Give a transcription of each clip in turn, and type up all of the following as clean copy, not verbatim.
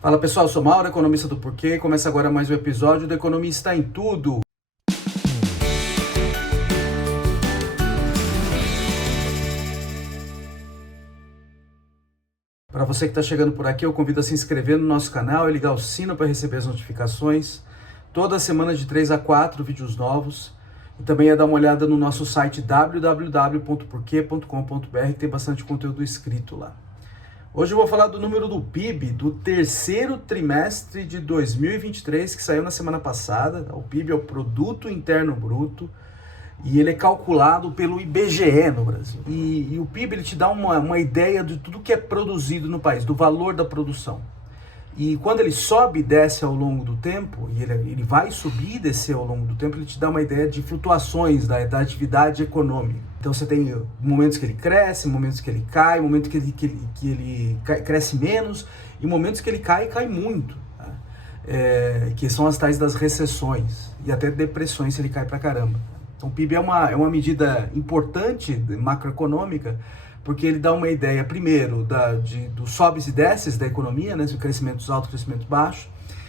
Fala pessoal, eu sou Mauro, economista do Porquê. Começa agora mais um episódio do Economista em Tudo. Para você que está chegando por aqui, eu convido a se inscrever no nosso canal e ligar o sino para receber as notificações. Toda semana de 3 a 4 vídeos novos. E também é dar uma olhada no nosso site www.porque.com.br, que tem bastante conteúdo escrito lá. Hoje eu vou falar do número do PIB do terceiro trimestre de 2023, que saiu na semana passada. O PIB é o Produto Interno Bruto e ele é calculado pelo IBGE no Brasil. E o PIB ele te dá uma ideia de tudo que é produzido no país, do valor da produção. E quando ele sobe e desce ao longo do tempo, e ele vai subir e descer ao longo do tempo, ele te dá uma ideia de flutuações da atividade econômica. Então você tem momentos que ele cresce, momentos que ele cai, momentos que ele cresce menos, e momentos que ele cai e cai muito, tá? Que são as tais das recessões, e até depressões se ele cai pra caramba. Então o PIB é uma medida importante macroeconômica, porque ele dá uma ideia, primeiro, dos sobes e desces da economia, né, crescimentos altos, crescimentos baixos,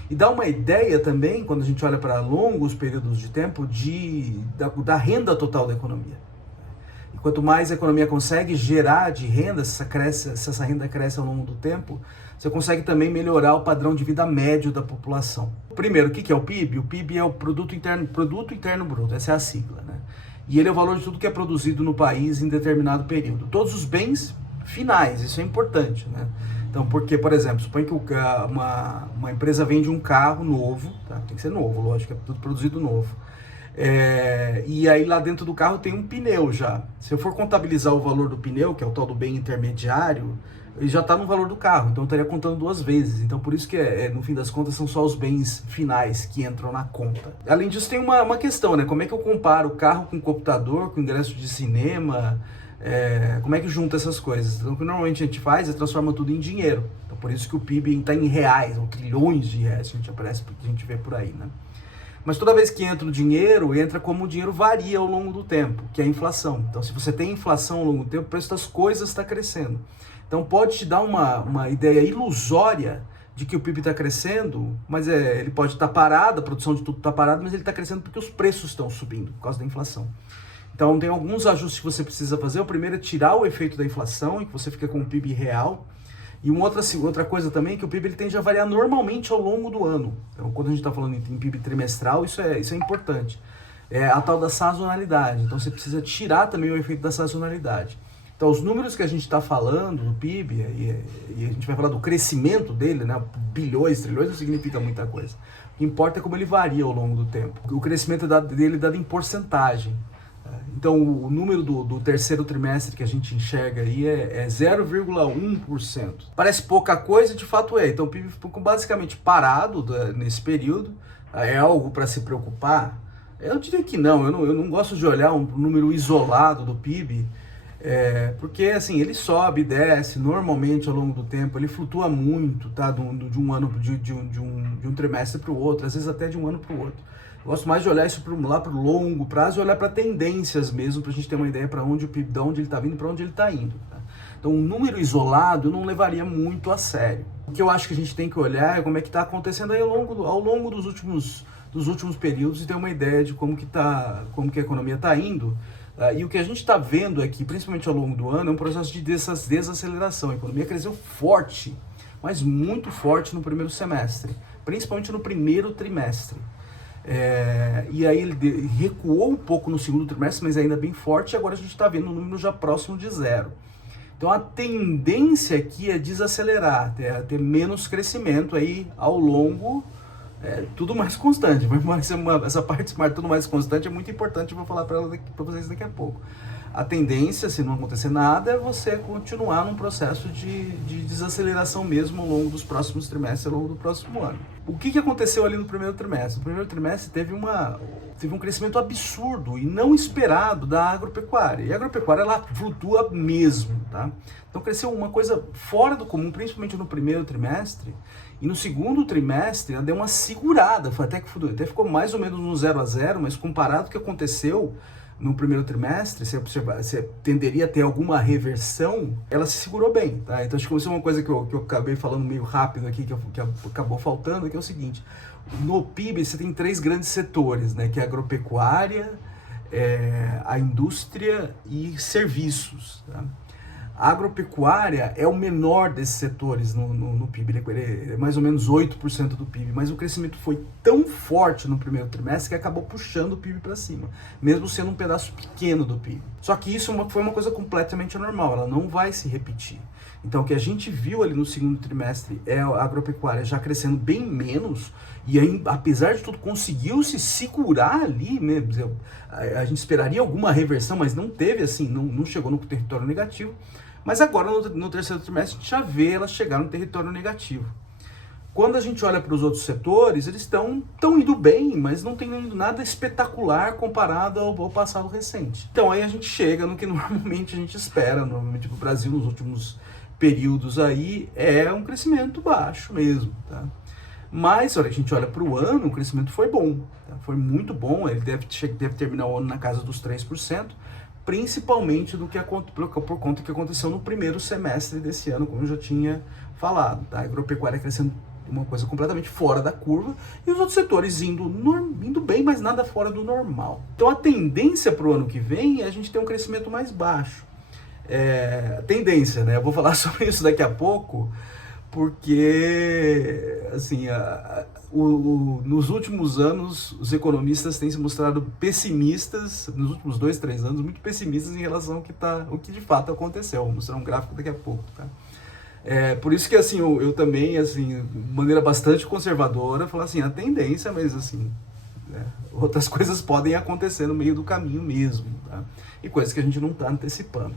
e dá uma ideia também, quando a gente olha para longos períodos de tempo, da renda total da economia. E quanto mais a economia consegue gerar de renda, se essa renda cresce ao longo do tempo, você consegue também melhorar o padrão de vida médio da população. Primeiro, o que é o PIB? O PIB é o Produto Interno Bruto, essa é a sigla, né? E ele é o valor de tudo que é produzido no país em determinado período. Todos os bens finais, isso é importante, né? Então, porque, por exemplo, suponha que uma empresa vende um carro novo, tá? Tem que ser novo, lógico, é tudo produzido novo. E aí lá dentro do carro tem um pneu já. Se eu for contabilizar o valor do pneu, que é o tal do bem intermediário, ele já está no valor do carro, então eu estaria contando duas vezes. Então por isso que, no fim das contas, são só os bens finais que entram na conta. Além disso, tem uma questão, né? Como é que eu comparo o carro com o computador, com o ingresso de cinema? Como é que junta essas coisas? Então o que normalmente a gente faz é transforma tudo em dinheiro. Então por isso que o PIB está em reais, ou trilhões de reais, a gente vê por aí, né? Mas toda vez que entra o dinheiro, entra como o dinheiro varia ao longo do tempo, que é a inflação. Então se você tem inflação ao longo do tempo, o preço das coisas está crescendo. Então pode te dar uma ideia ilusória de que o PIB está crescendo, mas ele pode estar parado, a produção de tudo está parada, mas ele está crescendo porque os preços estão subindo por causa da inflação. Então tem alguns ajustes que você precisa fazer. O primeiro é tirar o efeito da inflação e que você fica com o PIB real. E outra coisa também é que o PIB ele tende a variar normalmente ao longo do ano. Então quando a gente está falando em PIB trimestral, isso é importante. É a tal da sazonalidade. Então você precisa tirar também o efeito da sazonalidade. Então, os números que a gente está falando do PIB, e a gente vai falar do crescimento dele, né? Bilhões, trilhões, não significa muita coisa. O que importa é como ele varia ao longo do tempo. O crescimento dele é dado em porcentagem. Então, o número do terceiro trimestre que a gente enxerga aí é 0,1%. Parece pouca coisa, de fato é. Então, o PIB ficou basicamente parado nesse período. É algo para se preocupar? Eu diria que não. Eu não gosto de olhar um número isolado do PIB, porque assim, ele sobe e desce normalmente ao longo do tempo, ele flutua muito, tá? De um ano, de um trimestre para o outro, às vezes até de um ano para o outro. Eu gosto mais de olhar isso lá para o longo prazo e olhar para tendências mesmo, para a gente ter uma ideia para onde o PIB, de onde ele está vindo e para onde ele está indo, tá? Então, um número isolado eu não levaria muito a sério. O que eu acho que a gente tem que olhar é como é que está acontecendo aí ao longo dos últimos períodos e ter uma ideia de como que a economia está indo. E o que a gente está vendo aqui, principalmente ao longo do ano, é um processo de desaceleração. A economia cresceu forte, mas muito forte no primeiro semestre, principalmente no primeiro trimestre. E aí ele recuou um pouco no segundo trimestre, mas ainda bem forte, e agora a gente está vendo um número já próximo de zero. Então a tendência aqui é desacelerar, ter menos crescimento aí ao longo. Tudo mais constante, essa parte de smart tudo mais constante é muito importante, eu vou falar para vocês daqui a pouco. A tendência, se não acontecer nada, é você continuar num processo de desaceleração mesmo ao longo dos próximos trimestres, ao longo do próximo ano. O que aconteceu ali no primeiro trimestre? No primeiro trimestre teve um crescimento absurdo e não esperado da agropecuária. E a agropecuária, ela flutua mesmo, tá? Então cresceu uma coisa fora do comum, principalmente no primeiro trimestre. E no segundo trimestre ela deu uma segurada, até ficou mais ou menos no 0 a 0, mas comparado com o que aconteceu no primeiro trimestre, você tenderia a ter alguma reversão, ela se segurou bem, tá? Então, acho que isso é uma coisa que eu acabei falando meio rápido aqui, que acabou faltando, que é o seguinte: no PIB você tem 3 grandes setores, né? Que é a agropecuária, a indústria e serviços, tá? A agropecuária é o menor desses setores no PIB, ele é mais ou menos 8% do PIB, mas o crescimento foi tão forte no primeiro trimestre que acabou puxando o PIB para cima, mesmo sendo um pedaço pequeno do PIB. Só que isso foi uma coisa completamente anormal, ela não vai se repetir. Então, o que a gente viu ali no segundo trimestre é a agropecuária já crescendo bem menos, e aí, apesar de tudo, conseguiu se segurar ali, né? A gente esperaria alguma reversão, mas não teve, assim, não chegou no território negativo. Mas agora, no terceiro trimestre, a gente já vê ela chegar no território negativo. Quando a gente olha para os outros setores, eles estão indo bem, mas não tem indo nada espetacular comparado ao passado recente. Então aí a gente chega no que normalmente a gente espera, normalmente no Brasil nos últimos períodos aí, é um crescimento baixo mesmo, tá? Mas, olha, a gente olha para o ano, o crescimento foi bom, tá? Foi muito bom, ele deve terminar o ano na casa dos 3%, principalmente por conta do que aconteceu no primeiro semestre desse ano, como eu já tinha falado, tá? A agropecuária crescendo uma coisa completamente fora da curva, e os outros setores indo bem, mas nada fora do normal. Então a tendência para o ano que vem é a gente ter um crescimento mais baixo. Tendência, né? Eu vou falar sobre isso daqui a pouco, porque, assim, nos últimos anos, os economistas têm se mostrado pessimistas, nos últimos 2, 3 anos, muito pessimistas em relação ao que de fato aconteceu. Vou mostrar um gráfico daqui a pouco, tá? Por isso que, assim, eu também, assim, de maneira bastante conservadora, falo assim, a tendência, mas, assim, outras coisas podem acontecer no meio do caminho mesmo, tá? E coisas que a gente não está antecipando.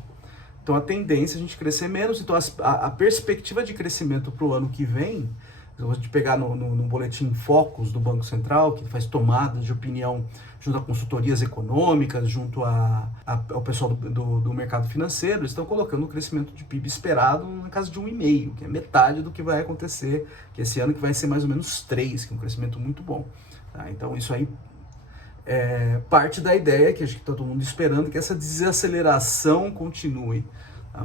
Então a tendência é a gente crescer menos, então a perspectiva de crescimento para o ano que vem, se a gente pegar no boletim Focus do Banco Central, que faz tomadas de opinião junto a consultorias econômicas, junto ao pessoal do mercado financeiro, eles estão colocando o crescimento de PIB esperado na casa de 1,5%, que é metade do que vai acontecer, que esse ano que vai ser mais ou menos 3%, que é um crescimento muito bom, tá? Então isso aí parte da ideia que acho que está todo mundo esperando, que essa desaceleração continue.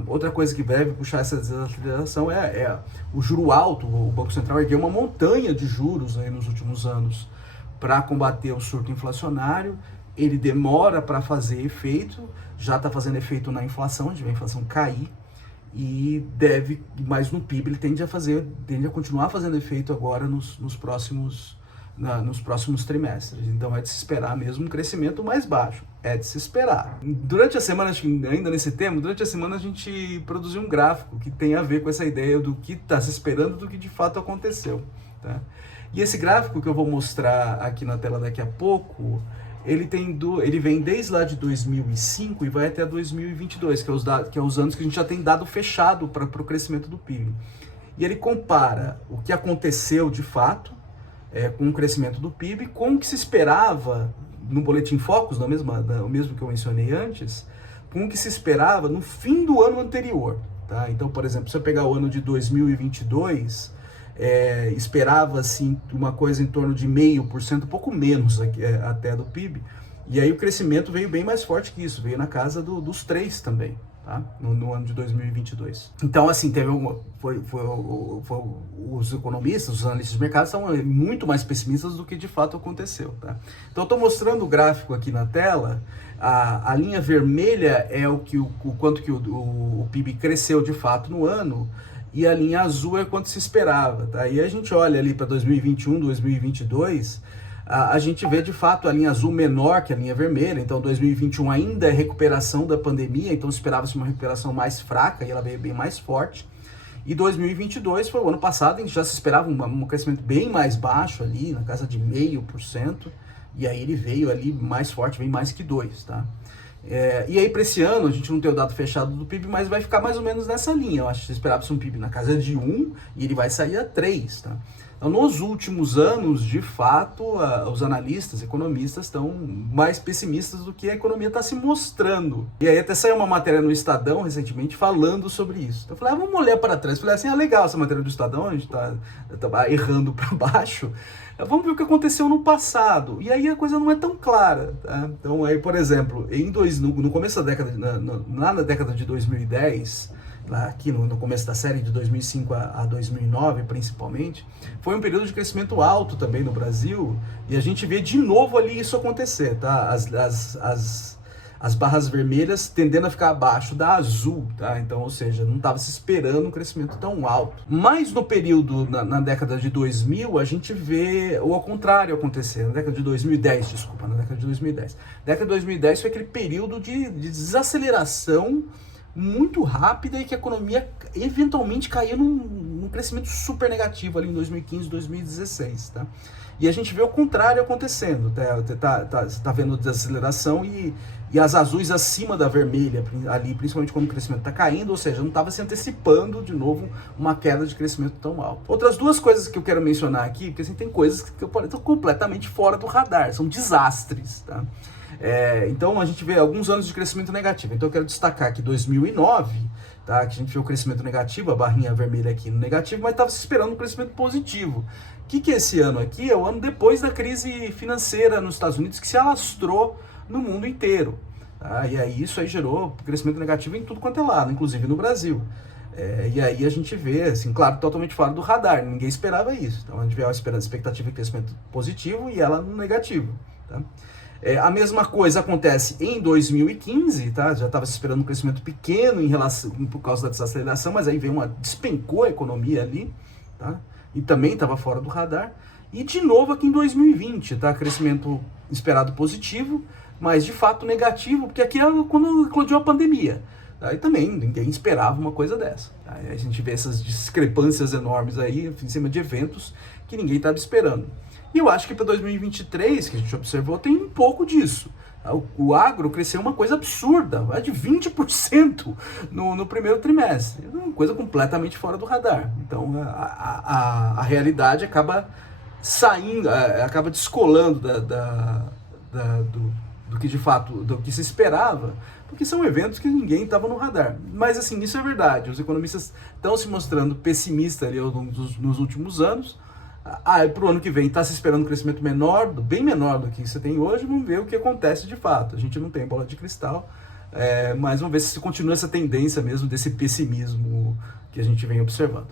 Outra coisa que deve puxar essa desaceleração é o juro alto. O Banco Central ergueu uma montanha de juros aí nos últimos anos para combater o surto inflacionário. Ele demora para fazer efeito, já está fazendo efeito na inflação, a gente vê a inflação cair, mas no PIB ele tende a continuar fazendo efeito agora nos próximos trimestres. Então é de se esperar mesmo um crescimento mais baixo. É de se esperar. Durante a semana, ainda nesse tema, durante a semana a gente produziu um gráfico que tem a ver com essa ideia do que está se esperando do que de fato aconteceu, tá? E esse gráfico que eu vou mostrar aqui na tela daqui a pouco, ele vem desde lá de 2005 e vai até 2022, que é os anos que a gente já tem dado fechado para o crescimento do PIB. E ele compara o que aconteceu de fato, com o crescimento do PIB, com o que se esperava no Boletim Focus, o mesmo que eu mencionei antes, com o que se esperava no fim do ano anterior, tá? Então, por exemplo, se eu pegar o ano de 2022, esperava-se uma coisa em torno de 0,5%, um pouco menos até do PIB, e aí o crescimento veio bem mais forte que isso, veio na casa dos 3% também. Tá? No ano de 2022. Então, assim, os economistas, os analistas de mercado estão muito mais pessimistas do que de fato aconteceu. Tá? Então, eu estou mostrando o gráfico aqui na tela. A linha vermelha é o quanto que o PIB cresceu de fato no ano, e a linha azul é quanto se esperava. Tá? E a gente olha ali para 2021, 2022, a gente vê de fato a linha azul menor que a linha vermelha. Então 2021 ainda é recuperação da pandemia, então esperava-se uma recuperação mais fraca e ela veio bem mais forte. E 2022 foi o ano passado em que já se esperava um crescimento bem mais baixo ali, na casa de 0,5%, e aí ele veio ali mais forte, vem mais que 2%, tá? E aí para esse ano, a gente não tem o dado fechado do PIB, mas vai ficar mais ou menos nessa linha. Eu acho que esperava-se um PIB na casa de 1 e ele vai sair a 3, tá? Então, nos últimos anos, de fato, os analistas, economistas estão mais pessimistas do que a economia está se mostrando. E aí até saiu uma matéria no Estadão recentemente falando sobre isso. Então, eu falei, vamos olhar para trás. Eu falei assim, legal essa matéria do Estadão, a gente tá errando para baixo. Vamos ver o que aconteceu no passado. E aí a coisa não é tão clara. Tá? Então, aí, por exemplo, no começo da década, lá na década de 2010... lá aqui no começo da série, de 2005 a 2009 principalmente, foi um período de crescimento alto também no Brasil, e a gente vê de novo ali isso acontecer, tá? As barras vermelhas tendendo a ficar abaixo da azul, tá? Então, ou seja, não estava se esperando um crescimento tão alto. Mas no período, na década de 2000, a gente vê o ao contrário acontecer, na década de 2010, desculpa, na década de 2010. A década de 2010 foi aquele período de desaceleração muito rápida e que a economia eventualmente caiu num crescimento super negativo ali em 2015, 2016, tá? E a gente vê o contrário acontecendo, tá vendo desaceleração e as azuis acima da vermelha ali, principalmente quando o crescimento está caindo, ou seja, não estava se antecipando de novo uma queda de crescimento tão alto. Outras duas coisas que eu quero mencionar aqui, porque assim, tem coisas que estão completamente fora do radar, são desastres, tá? Então a gente vê alguns anos de crescimento negativo. Então eu quero destacar que 2009, tá, que a gente viu o crescimento negativo, a barrinha vermelha aqui no negativo, mas estava se esperando um crescimento positivo. O que é esse ano aqui? É o ano depois da crise financeira nos Estados Unidos, que se alastrou no mundo inteiro. Tá? E aí isso aí gerou crescimento negativo em tudo quanto é lado, inclusive no Brasil. E aí a gente vê, assim, claro, totalmente fora do radar, ninguém esperava isso. Então a gente vê a expectativa de crescimento positivo e ela no negativo. Tá? A mesma coisa acontece em 2015, tá? Já estava se esperando um crescimento pequeno por causa da desaceleração, mas aí despencou a economia ali, tá? E também estava fora do radar. E de novo aqui em 2020, tá? Crescimento esperado positivo, mas de fato negativo, porque aqui é quando eclodiu a pandemia. Tá? E também ninguém esperava uma coisa dessa. Tá? E aí a gente vê essas discrepâncias enormes aí em cima de eventos que ninguém estava esperando. E eu acho que para 2023, que a gente observou, tem um pouco disso. O agro cresceu uma coisa absurda, vai de 20% no primeiro trimestre. Uma coisa completamente fora do radar. Então a realidade acaba saindo, acaba descolando do que de fato, do que se esperava, porque são eventos que ninguém estava no radar. Mas assim, isso é verdade. Os economistas estão se mostrando pessimistas ali nos últimos anos. Para o ano que vem está se esperando um crescimento bem menor do que você tem hoje, vamos ver o que acontece de fato. A gente não tem bola de cristal, mas vamos ver se continua essa tendência mesmo desse pessimismo que a gente vem observando.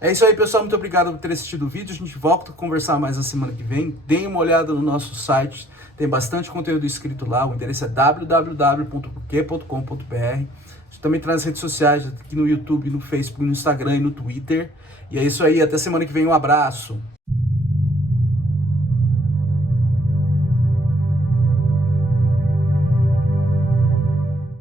É isso aí, pessoal, muito obrigado por ter assistido o vídeo, a gente volta a conversar mais na semana que vem. Deem uma olhada no nosso site, tem bastante conteúdo escrito lá, o endereço é www.porquê.com.br. A gente também traz nas redes sociais, aqui no YouTube, no Facebook, no Instagram e no Twitter. E é isso aí, até semana que vem, um abraço.